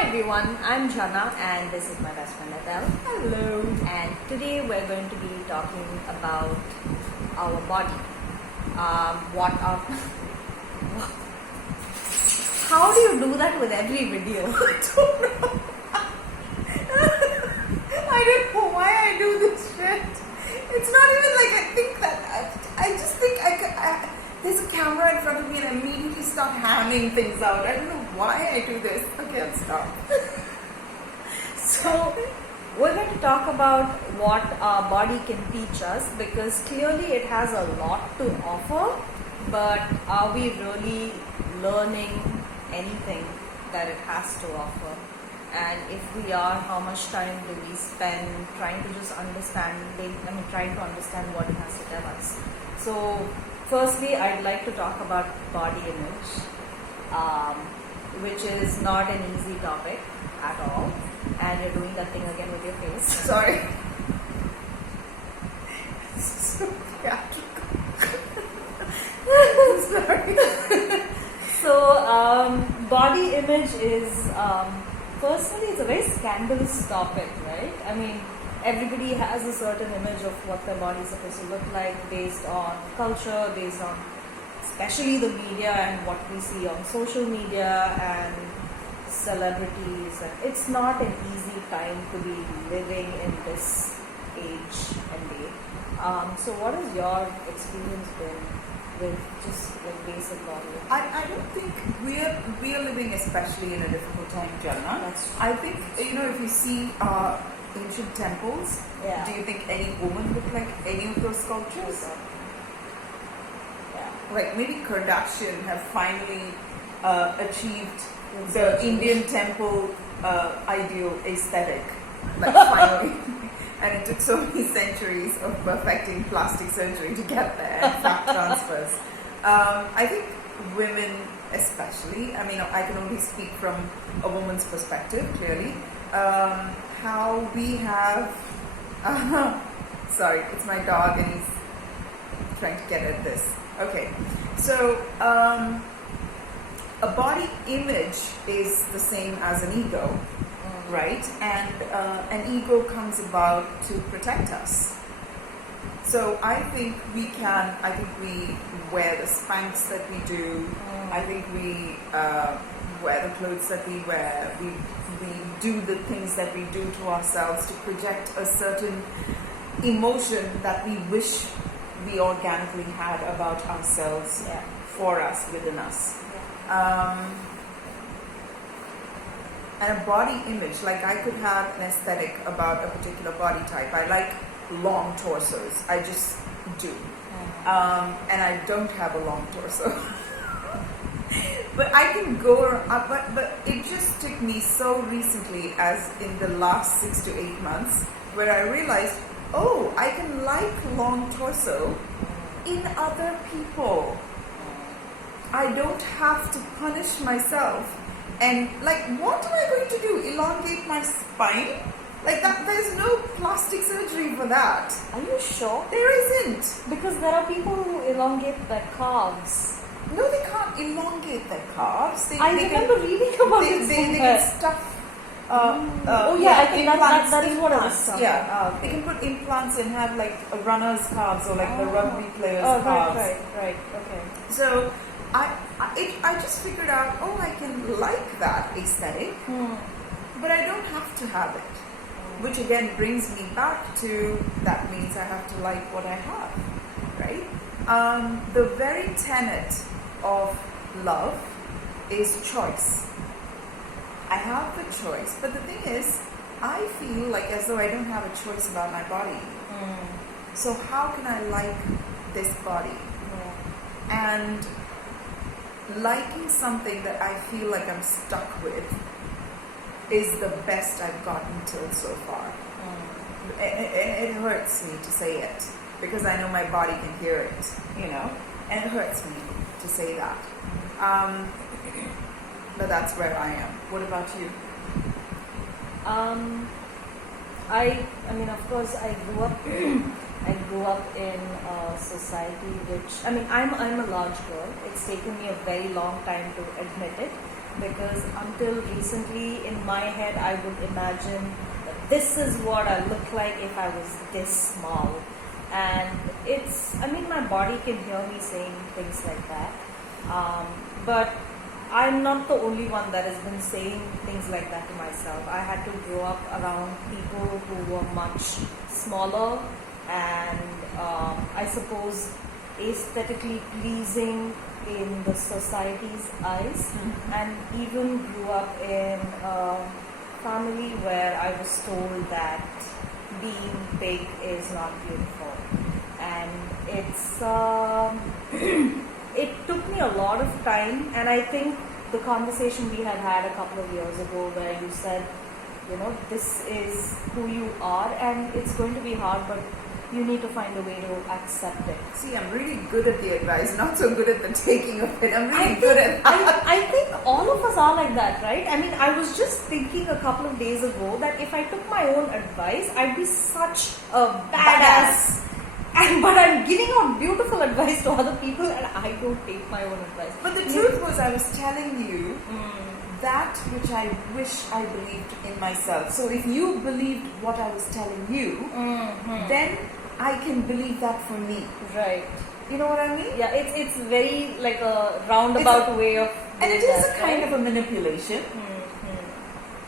Hi everyone, I'm Jana and this is my best friend Edel. Hello. And today we're going to be talking about our body. What are... How do you do that with every video? I don't know. I don't know why I do this shit. It's not even like I think that. I just think there's a camera in front of me and I immediately start hamming things out. I don't know why I do this. Okay, I'll stop. So, we're going to talk about what our body can teach us because clearly it has a lot to offer, but are we really learning anything that it has to offer? And if we are, how much time do we spend trying to just trying to understand what it has to tell us? So, firstly, I'd like to talk about body image, which is not an easy topic at all. And you're doing that thing again with your face. Sorry. So theatrical. Sorry. So, body image is, personally, it's a very scandalous topic, right? I mean, everybody has a certain image of what their body is supposed to look like based on culture, based on especially the media and what we see on social media and celebrities. And it's not an easy time to be living in this age and day. So what has your experience been with just basic body? I don't think we are living especially in a difficult time, Jana. That's true. I think if you see ancient temples, Yeah. do you think any woman looked like any of those sculptures? Yeah. Like maybe Kardashian have finally achieved Yes, the yes. Indian temple ideal aesthetic, like finally. And it took so many centuries of perfecting plastic surgery to get there and fat transfers. I think women especially, I mean I can only speak from a woman's perspective clearly, how we have, sorry, it's my dog and he's trying to get at this. Okay, so a body image is the same as an ego, right? And an ego comes about to protect us. So I think we wear the Spanx that we do. I think we wear the clothes that we wear. We do the things that we do to ourselves to project a certain emotion that we wish we organically had about ourselves, Yeah. for us, within us. Yeah. And a body image, like I could have an aesthetic about a particular body type. I like long torsos. I just do. And I don't have a long torso. But I can go, but it just took me so recently, as in the last 6 to 8 months, where I realized, oh, I can like long torso in other people. I don't have to punish myself. And like, what am I going to do? Elongate my spine? Like that, there's no plastic surgery for that. Are you sure? There isn't. Because there are people who elongate their calves. No, they can't elongate their calves. I remember reading about they, it they somewhere. can stuff. Oh yeah, I think implants, that is what I was implants, talking yeah. about. They can put implants and have like a runner's calves or like the rugby player's Oh, calves. right, okay. So I just figured out, oh, I can like that aesthetic, but I don't have to have it. Which again brings me back to, that means I have to like what I have, right? The very tenet of love is choice. I have the choice, but the thing is, I feel like as though I don't have a choice about my body. So how can I like this body? And liking something that I feel like I'm stuck with is the best I've gotten till so far. It hurts me to say it because I know my body can hear it, and it hurts me to say that. But that's where I am. What about you? I mean, of course, I grew up in a society which, I mean, I'm a large girl. It's taken me a very long time to admit it, because until recently in my head I would imagine that this is what I look like if I was this small. And my body can hear me saying things like that. But I'm not the only one that has been saying things like that to myself. I had to grow up around people who were much smaller and I suppose aesthetically pleasing in the society's eyes, and even grew up in a family where I was told that being big is not beautiful. And it took me a lot of time, and I think the conversation we had a couple of years ago where you said, this is who you are and it's going to be hard, but you need to find a way to accept it. See, I'm really good at the advice, not so good at the taking of it. I'm really good at that. I think all of us are like that, right? I was just thinking a couple of days ago that if I took my own advice, I'd be such a badass. But I'm giving out beautiful advice to other people and I don't take my own advice. But the truth was, I was telling you that which I wish I believed in myself. So if you believed what I was telling you, then I can believe that for me. Right. You know what I mean? Yeah, it's very like a roundabout way of doing and it is that, a kind of a manipulation.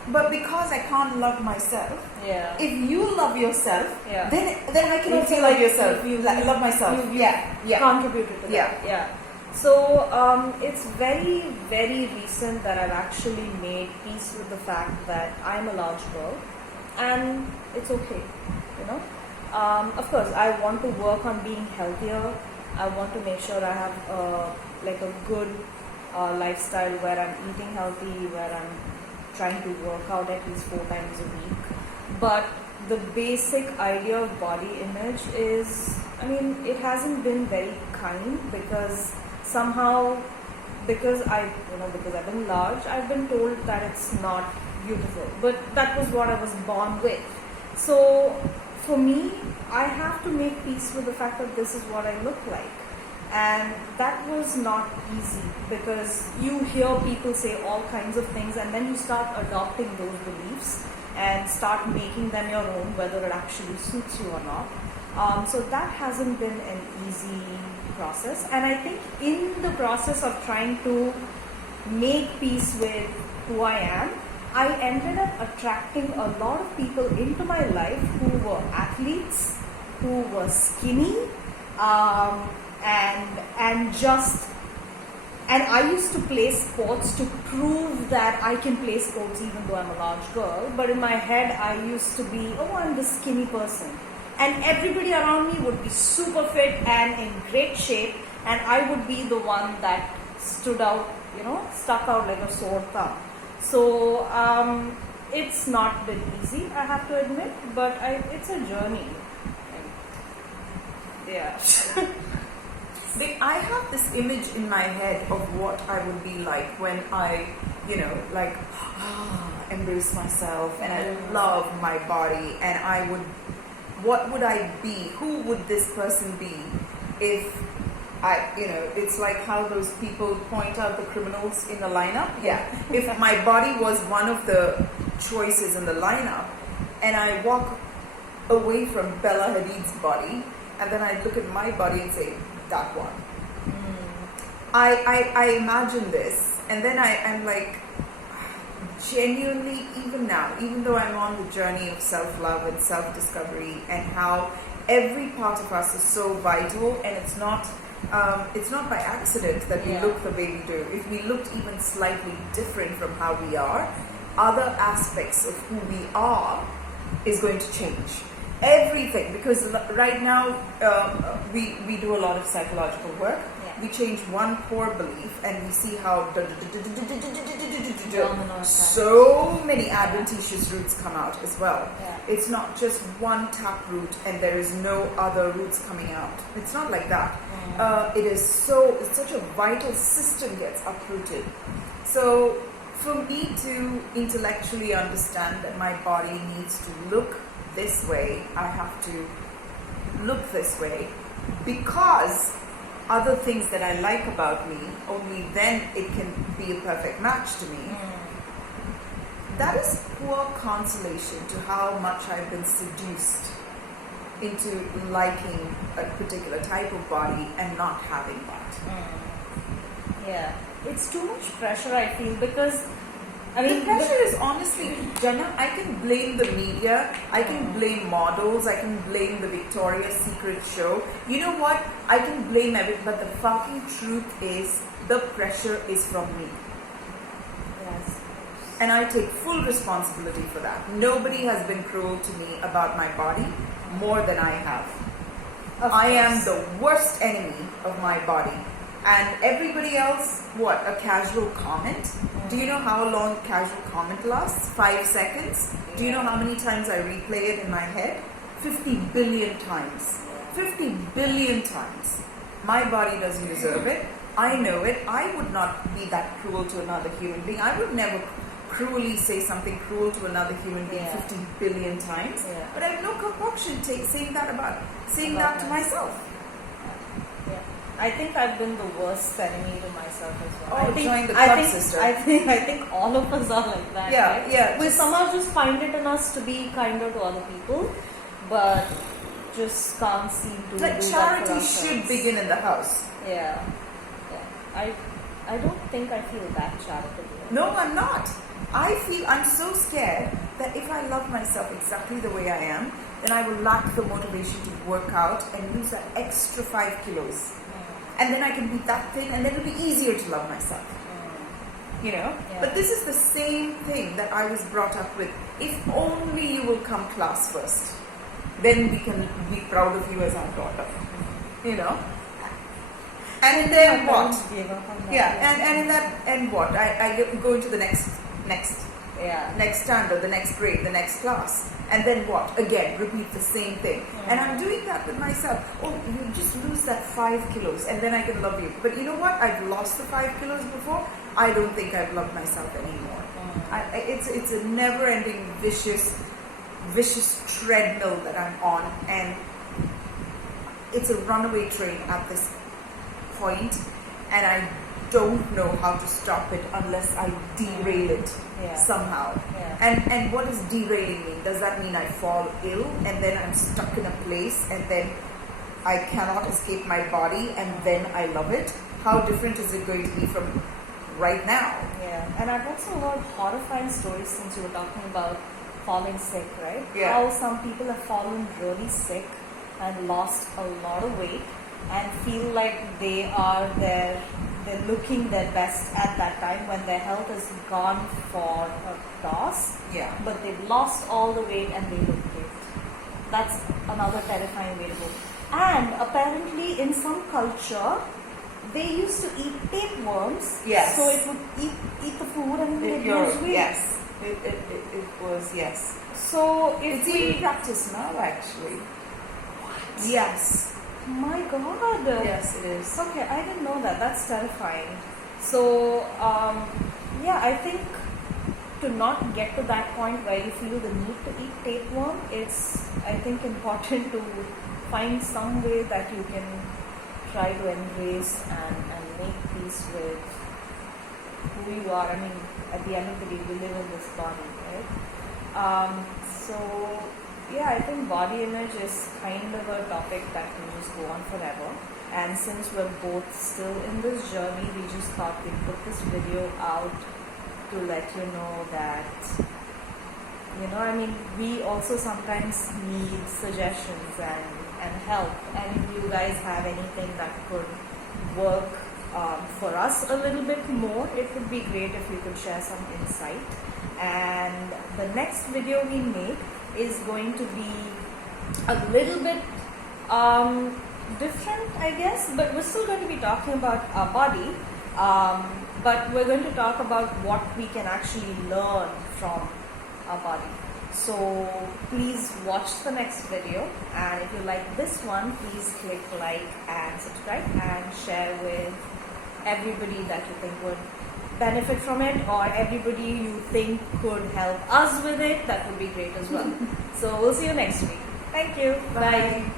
But because I can't love myself, if you love yourself, then I can also love yourself. Love myself. Contributed to that. Yeah. So it's very, very recent that I've actually made peace with the fact that I'm a large girl, and it's okay. Of course, I want to work on being healthier. I want to make sure I have a good lifestyle where I'm eating healthy, where I'm trying to work out at least 4 times a week. But the basic idea of body image is, it hasn't been very kind, because somehow, because I've been large, I've been told that it's not beautiful. But that was what I was born with. So for me, I have to make peace with the fact that this is what I look like. And that was not easy, because you hear people say all kinds of things and then you start adopting those beliefs and start making them your own, whether it actually suits you or not. So that hasn't been an easy process. And I think in the process of trying to make peace with who I am, I ended up attracting a lot of people into my life who were athletes, who were skinny, and I used to play sports to prove that I can play sports even though I'm a large girl. But in my head, I used to be, I'm the skinny person. And everybody around me would be super fit and in great shape, and I would be the one that stuck out like a sore thumb. So it's not been easy, I have to admit, but it's a journey. Yeah. I have this image in my head of what I would be like when I, embrace myself and I love my body, and what would I be? Who would this person be if it's like how those people point out the criminals in the lineup. Yeah. If my body was one of the choices in the lineup, and I walk away from Bella Hadid's body, and then I look at my body and say, that one. I imagine this, and then I'm like, genuinely, even now, even though I'm on the journey of self-love and self-discovery, and how every part of us is so vital, and it's not by accident that we look the way we do. If we looked even slightly different from how we are, other aspects of who we are is going to change. Everything, because right now we do a lot of psychological work. We change one core belief and we see how so many adventitious roots come out as well. It's not just one tap root and there is no other roots coming out. It's not like that. It's such a vital system gets uprooted. So for me to intellectually understand that my body needs to look this way, I have to look this way, because other things that I like about me, only then it can be a perfect match to me. That is poor consolation to how much I've been seduced into liking a particular type of body and not having that. Yeah, it's too much pressure, I feel, because I mean, the pressure is honestly, Jenna, I can blame the media, I can blame models, I can blame the Victoria's Secret show. You know what? I can blame everything, but the fucking truth is the pressure is from me. Yes. And I take full responsibility for that. Nobody has been cruel to me about my body more than I have. I am the worst enemy of my body. And everybody else, what? A casual comment? Do you know how long casual comment lasts? 5 seconds? Do you know how many times I replay it in my head? 50 billion times. 50 billion times. My body doesn't deserve it. I know it. I would not be that cruel to another human being. I would never cruelly say something cruel to another human being 50 billion times. But I have no compunction saying that to myself. I think I've been the worst enemy to myself as well. Oh, join the club, sister. I think all of us are like that. Yeah, right? yeah. We somehow just find it in us to be kinder to other people, but just can't seem to like do charity that for should begin in the house. Yeah. I don't think I feel that charitable. No, I'm not. I'm so scared that if I love myself exactly the way I am, then I will lack the motivation to work out and lose that extra 5 kilos. And then I can be that thin, and then it'll be easier to love myself. You know? Yeah. But this is the same thing that I was brought up with. If only you will come class first, then we can be proud of you as our daughter. You know? And then what? Yeah, and in that, and what? I go into the next standard, the next grade, the next class. And then what? Again, repeat the same thing. And I'm doing that with myself. Oh, you just lose that 5 kilos and then I can love you. But you know what? I've lost the 5 kilos before. I don't think I've loved myself anymore. It's a never-ending vicious treadmill that I'm on. And it's a runaway train at this point. And I don't know how to stop it unless I derail it somehow. And what does derailing mean? Does that mean I fall ill and then I'm stuck in a place and then I cannot escape my body and then I love it? How different is it going to be from right now? Yeah, and I've also heard horrifying stories since you were talking about falling sick, right? Yeah. How some people have fallen really sick and lost a lot of weight and feel like they're looking their best at that time when their health has gone for a toss. Yeah. But they've lost all the weight and they look great. That's another terrifying way to go. And apparently in some culture, they used to eat tapeworms. Yes. So it would eat the food and then it lose weight. Yes. It was, yes. So it's even practiced now, actually. What? Yes. My God. Yes, it is. Okay, I didn't know that. That's terrifying. So, I think to not get to that point where you feel the need to eat tapeworm, it's, I think, important to find some way that you can try to embrace and make peace with who you are. I mean, at the end of the day, we live in this body, right? I think body image is kind of a topic that can just go on forever. And since we're both still in this journey, we just thought we'd put this video out to let you know that, we also sometimes need suggestions and help. And if you guys have anything that could work for us a little bit more, it would be great if you could share some insight. And the next video we make is going to be a little bit different, I guess, but we're still going to be talking about our body, but we're going to talk about what we can actually learn from our body. So please watch the next video, and if you like this one, please click like and subscribe and share with everybody that you think would benefit from it, or everybody you think could help us with it. That would be great as well. So we'll see you next week. Thank you. Bye.